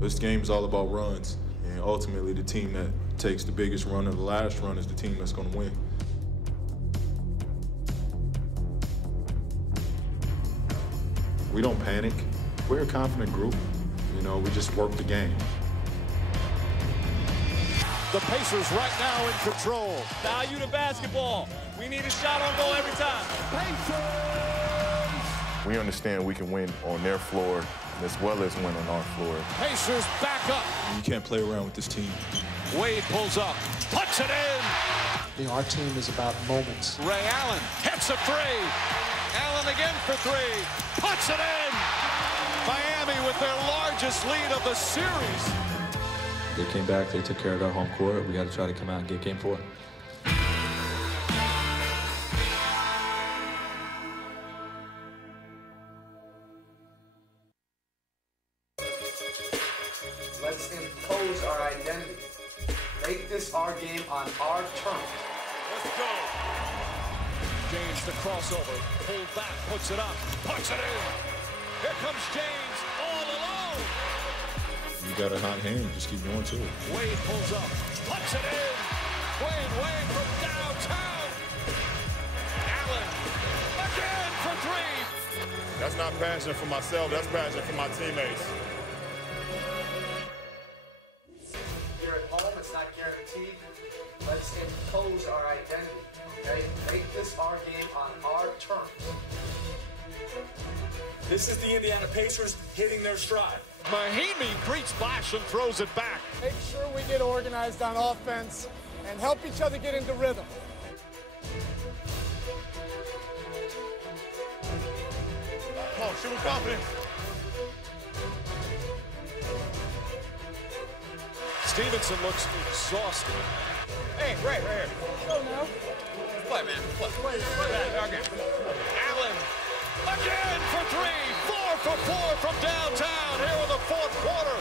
This game's all about runs, and ultimately the team that takes the biggest run or the last run is the team that's going to win. We don't panic. We're a confident group. You know, we just work the game. The Pacers right now in control. Value to basketball. We need a shot on goal every time. Pacers! We understand we can win on their floor as well as win on our floor. Pacers back up. You can't play around with this team. Wade pulls up, puts it in. You know, our team is about moments. Ray Allen hits a three. Allen again for three, puts it in. Miami with their largest lead of the series. They came back, they took care of their home court. We got to try to come out and get game 4. Let's impose our identity. Make this our game on our terms. Let's go. James the crossover, pulled back, puts it up, puts it in. Here comes James all alone. You got a hot hand, just keep going to it. Wade pulls up, puts it in. Wade from downtown. Allen again for three. That's not passion for myself, that's passion for my teammates. Here at home, it's not guaranteed. Let's impose our identity. Okay? Make this our game on our terms. This is the Indiana Pacers hitting their stride. Mahimi greets Flash and throws it back. Make sure we get organized on offense and help each other get into rhythm. Come on, shoot with confidence. Stevenson looks exhausted. Hey, right here. Go now. Play, man. Play. Okay. Allen again for three. 4 for 4 from downtown here in the fourth quarter.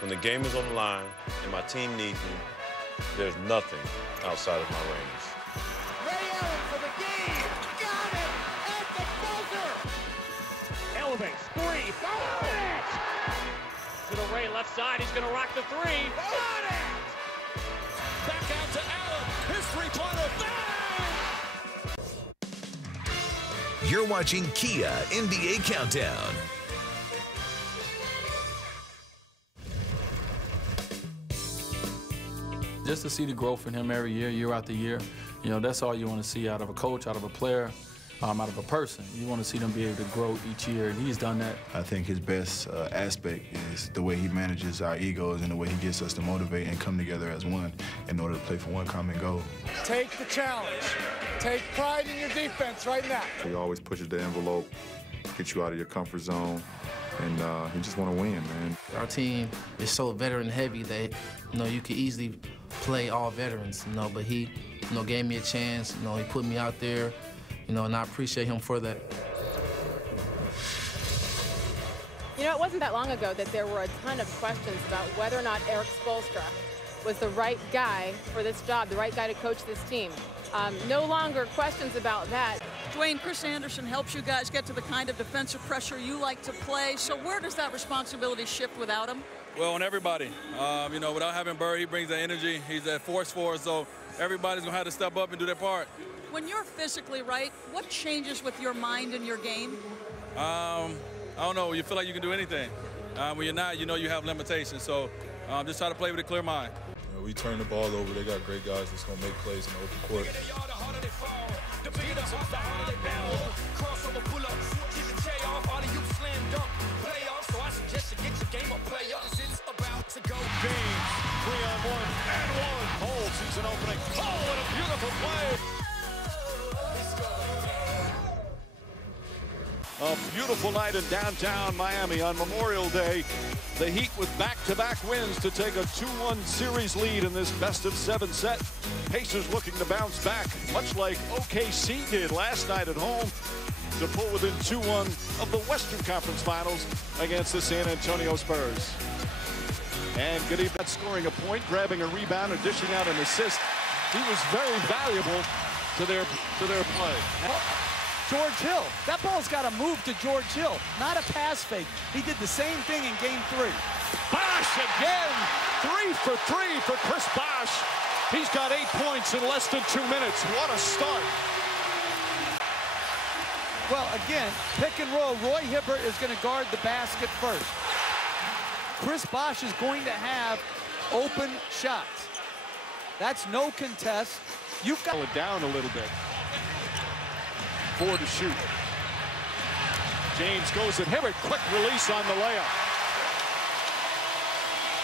When the game is on the line and my team needs me, there's nothing outside of my range. Ray Allen for the game. Got it at the buzzer. Elevates. Three. Got it! To the Ray left side. He's going to rock the three. Got it! Back out to Allen. His three-pointer. Bang! You're watching Kia NBA Countdown. Just to see the growth in him every year, year after year, you know, that's all you want to see out of a coach, out of a player, out of a person. You want to see them be able to grow each year, and he's done that. I think his best aspect is the way he manages our egos and the way he gets us to motivate and come together as one in order to play for one common goal. Take the challenge. Take pride in your defense right now. He always pushes the envelope, gets you out of your comfort zone, and you just want to win, man. Our team is so veteran heavy that, you know, you could easily play all veterans, you know, but he, you know, gave me a chance, you know, he put me out there, you know, and I appreciate him for that. You know, it wasn't that long ago that there were a ton of questions about whether or not Eric Spoelstra was the right guy for this job, the right guy to coach this team. No longer questions about that. Dwayne, Chris Anderson helps you guys get to the kind of defensive pressure you like to play. So where does that responsibility shift without him? Well, on everybody. You know, without having Bird, he brings that energy. He's that force for us, so everybody's going to have to step up and do their part. When you're physically right, what changes with your mind and your game? I don't know. You feel like you can do anything. When you're not, you know you have limitations. So just try to play with a clear mind. You know, we turn the ball over. They got great guys that's going to make plays in the open court. James, 3-on-1 and 1. Hole sees an opening. Oh, what a beautiful play. A beautiful night in downtown Miami on Memorial Day. The Heat with back-to-back wins to take a 2-1 series lead in this best-of-7 set. Pacers looking to bounce back, much like OKC did last night at home, to pull within 2-1 of the Western Conference Finals against the San Antonio Spurs. And good evening, scoring a point, grabbing a rebound, and dishing out an assist. He was very valuable to their play. George Hill. That ball's got to move to George Hill, not a pass fake. He did the same thing in game 3. Bosh again. 3 for 3 for Chris Bosh. He's got 8 points in less than 2 minutes. What a start. Well, again, pick and roll. Roy Hibbert is going to guard the basket first. Chris Bosh is going to have open shots. That's no contest. You've got it down a little bit. 4 to shoot. James goes at Hibbert. Quick release on the layup.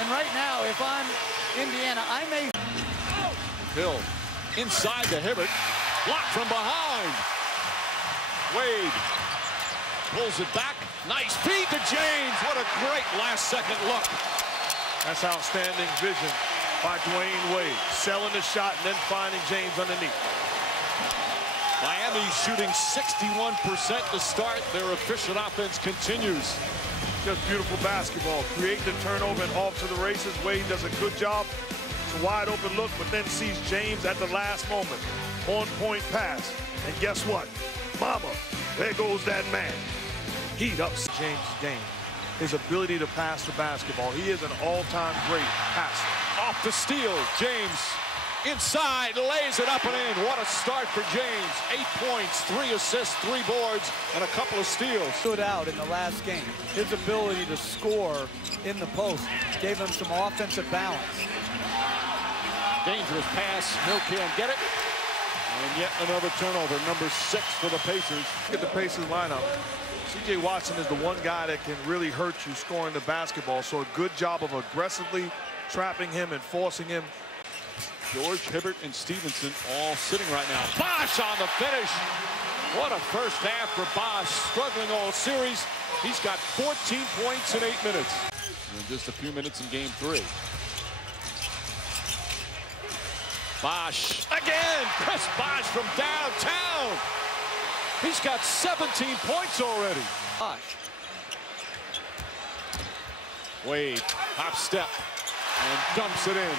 And right now, if I'm Indiana, I may... Hill inside to Hibbert. Blocked from behind. Wade pulls it back. Nice feed to James. What a great last-second look. That's outstanding vision by Dwayne Wade. Selling the shot and then finding James underneath. Miami shooting 61% to start. Their efficient offense continues. Just beautiful basketball. Create the turnover and off to the races. Wade does a good job. It's a wide open look, but then sees James at the last moment. On-point pass. And guess what? Mama, there goes that man. Heat up James' game. His ability to pass the basketball. He is an all-time great passer. Off the steal, James inside, lays it up and in. What a start for James. 8 points, 3 assists, 3 boards, and a couple of steals. Stood out in the last game. His ability to score in the post gave him some offensive balance. Dangerous pass. Hill can't get it. And yet another turnover, number 6 for the Pacers. Look at the Pacers lineup. C.J. Watson is the one guy that can really hurt you scoring the basketball. So a good job of aggressively trapping him and forcing him. George, Hibbert, and Stevenson all sitting right now. Bosh on the finish. What a first half for Bosh. Struggling all series. He's got 14 points in 8 minutes. And just a few minutes in game 3. Bosh again. Chris Bosh from downtown. He's got 17 points already. Bosh. Wade, hop step, and dumps it in.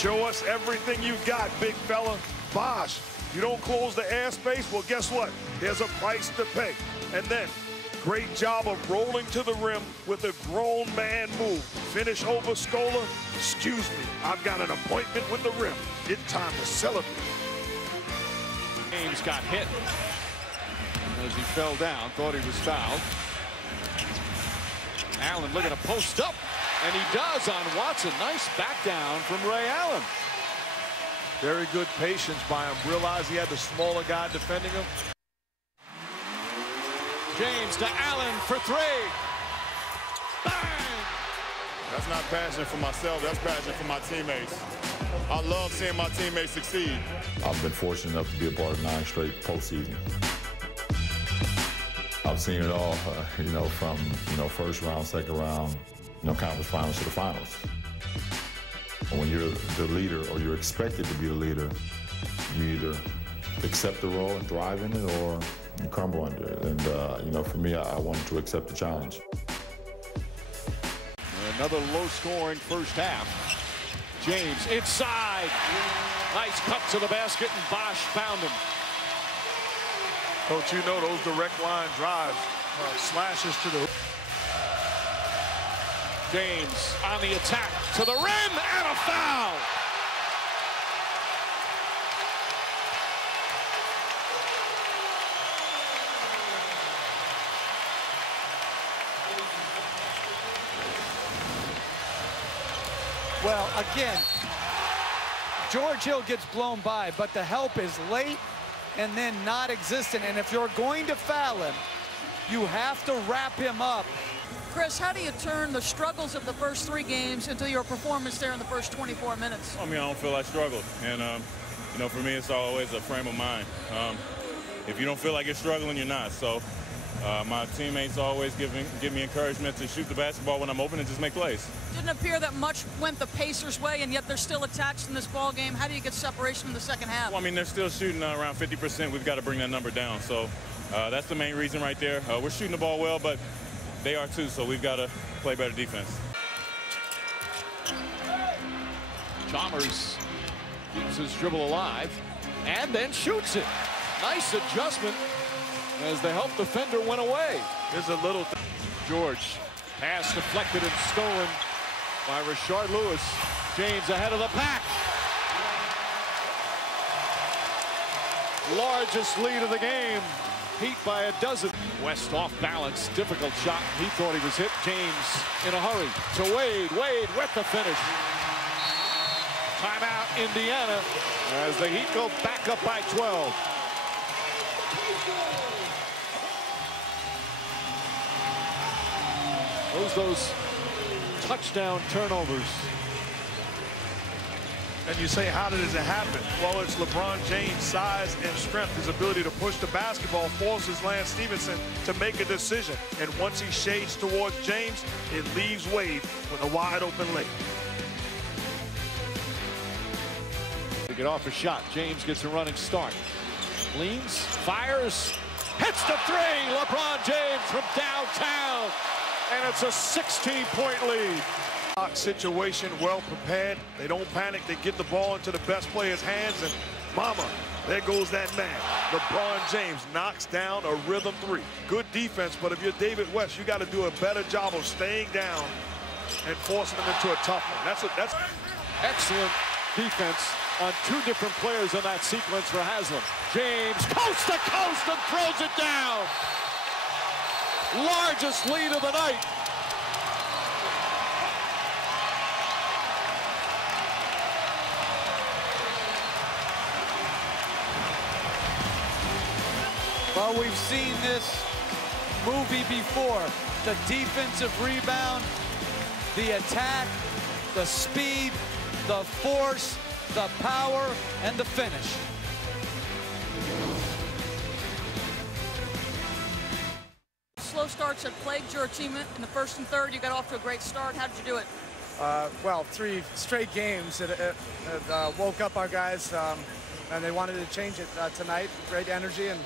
Show us everything you got, big fella. Bosh, you don't close the airspace? Well, guess what? There's a price to pay. And then, great job of rolling to the rim with a grown man move. Finish over Scola. Excuse me, I've got an appointment with the rim. It's time to celebrate. James got hit as he fell down, thought he was fouled. Allen looking to post up, and he does on Watson. Nice back down from Ray Allen. Very good patience by him. Realized he had the smaller guy defending him. James to Allen for 3. Bang! That's not passion for myself. That's passion for my teammates. I love seeing my teammates succeed. I've been fortunate enough to be a part of 9 straight postseason. I've seen it all, from, first round, second round, conference finals to the finals. And when you're the leader or you're expected to be the leader, you either accept the role and thrive in it or you crumble under it. And, for me, I wanted to accept the challenge. Another low-scoring first half. James inside. Nice cut to the basket, and Bosh found him. Coach, you know those direct line drives, slashes to the... James on the attack to the rim, and a foul. Well, again, George Hill gets blown by, but the help is late and then not existent. And if you're going to foul him, you have to wrap him up. Chris, how do you turn the struggles of the first 3 games into your performance there in the first 24 minutes? I mean, I don't feel I struggled. And, for me, it's always a frame of mind. If you don't feel like you're struggling, you're not. So my teammates always give me encouragement to shoot the basketball when I'm open and just make plays. Didn't appear that much went the Pacers' way, and yet they're still attached in this ball game. How do you get separation in the second half? Well, I mean, they're still shooting around 50%. We've got to bring that number down. So that's the main reason right there. We're shooting the ball well, but they are too, so we've got to play better defense. Chalmers Keeps his dribble alive and then shoots it. Nice adjustment as the help defender went away. There's a little George, pass deflected and stolen by Rashard Lewis. James ahead of the pack. Largest lead of the game. Heat by a dozen. West off balance, difficult shot. He thought he was hit. James in a hurry to Wade. Wade with the finish. Timeout, Indiana, as the Heat go back up by 12. Those touchdown turnovers. And you say, how does it happen? Well, it's LeBron James' size and strength. His ability to push the basketball forces Lance Stevenson to make a decision. And once he shades towards James, it leaves Wade with a wide open lane. To get off a shot, James gets a running start. Leans, fires, hits the three. LeBron James from downtown. And it's a 16-point lead. Situation well prepared. They don't panic. They get the ball into the best player's hands, and mama, there goes that man. LeBron James knocks down a rhythm three. Good defense, but if you're David West, you got to do a better job of staying down and forcing them into a tough one. That's excellent defense on two different players in that sequence for Haslam. James coast to coast and throws it down. Largest lead of the night. Well, we've seen this movie before. The defensive rebound, the attack, the speed, the force, the power, and the finish. Slow starts have plagued your team in the first and third. You got off to a great start. How did you do it? Well, 3 straight games. It woke up our guys, and they wanted to change it tonight. Great energy, and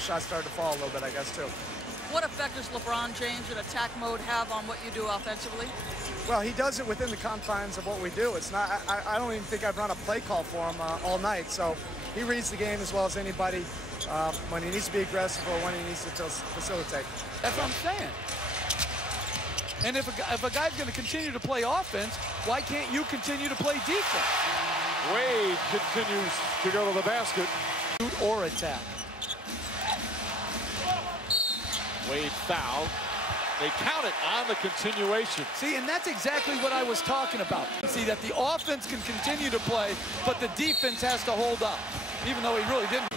shots started to fall a little bit, I guess, too. What effect does LeBron James in attack mode have on what you do offensively? Well, he does it within the confines of what we do. It's not. I don't even think I've run a play call for him all night. So he reads the game as well as anybody when he needs to be aggressive or when he needs to facilitate. That's what I'm saying. And if a guy's going to continue to play offense, why can't you continue to play defense? Wade continues to go to the basket. Shoot or attack. Wade foul. They count it on the continuation. See, and that's exactly what I was talking about. See, that the offense can continue to play, but the defense has to hold up, even though he really didn't.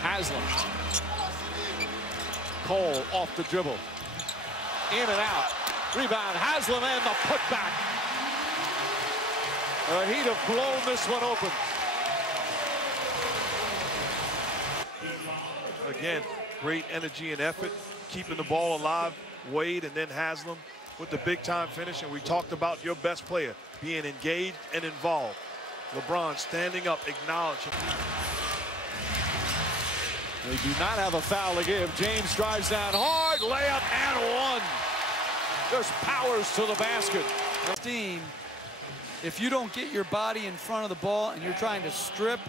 Haslam. Cole off the dribble. In and out. Rebound, Haslam, and the putback. The Heat have blown this one open. Again, great energy and effort, keeping the ball alive. Wade and then Haslam with the big-time finish. And we talked about your best player being engaged and involved. LeBron standing up, acknowledging. They do not have a foul to give. James drives down hard, layup and one. Just powers to the basket. Team, if you don't get your body in front of the ball and you're trying to strip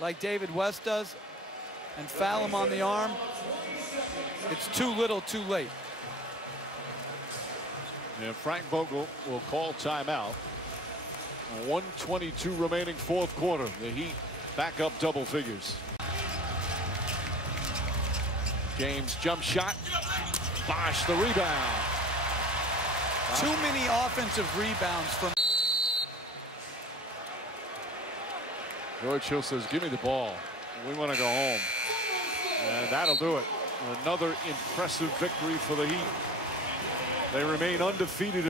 like David West does and foul him on the arm, it's too little, too late. And Frank Vogel will call timeout. 1:22 remaining fourth quarter. The Heat back up double figures. James jump shot. Bosh the rebound. Too many offensive rebounds from. George Hill says, give me the ball. We want to go home. And that'll do it. Another impressive victory for the Heat. They remain undefeated.